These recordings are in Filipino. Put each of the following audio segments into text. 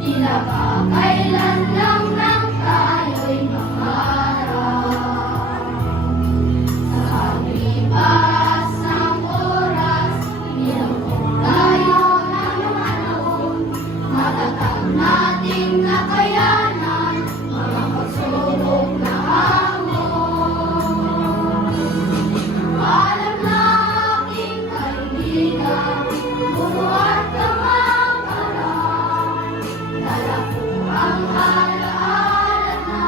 Tila ba kailan lang tayo'y mangarap? Sa paglipas ng oras, pinagpong tayo ng panahon, matatag nating nakayanan, mga pagsubok na hamon. Alam na aking kaibigan, puro at kamangkaran, dala ko ang alaala na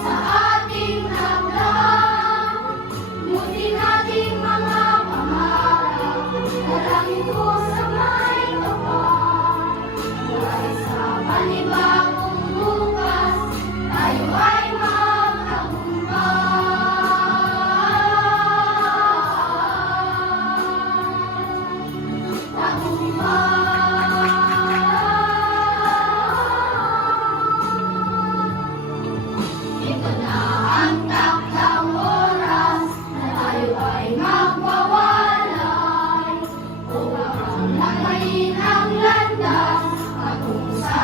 sa ating nagdaan. Buti nating mga pangarap, dalangin ko sa may kapal. Buhay sa panibagong bukas, tayo ay ito na ang takdang oras na tayo ay magwawalay, upang lagayin ang landas patungo sa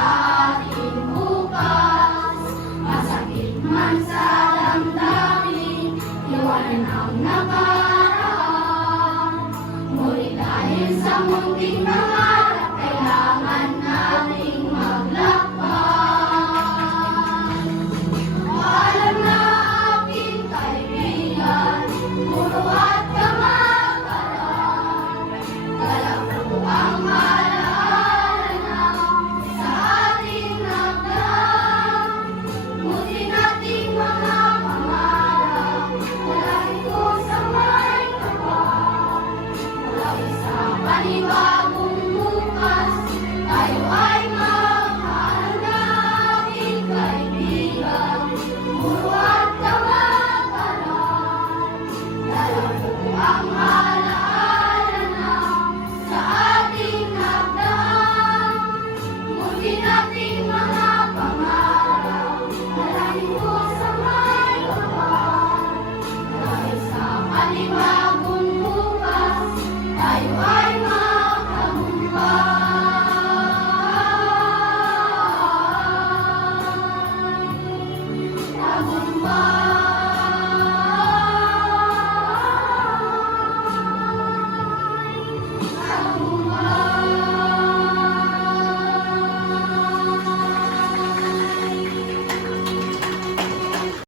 ating bukas. Masakit man sa damdamin, iwanan ang nakaraan. Ngunit dahil sa munting pangarap, kailangan nating maglakbay. Alam na aking kaibigan, puro at kamangkaran, dala ko ang alaala na sa ating nagdaan. Buti nating mga pangarap, dalangin ko sa may kapal. Mula sa panibagong bukas, tayo ay maghahanda. Aking kaibigan, puro at kamangkaran, dala ko ang alaala na sa ating nagdaan. Buti nating mga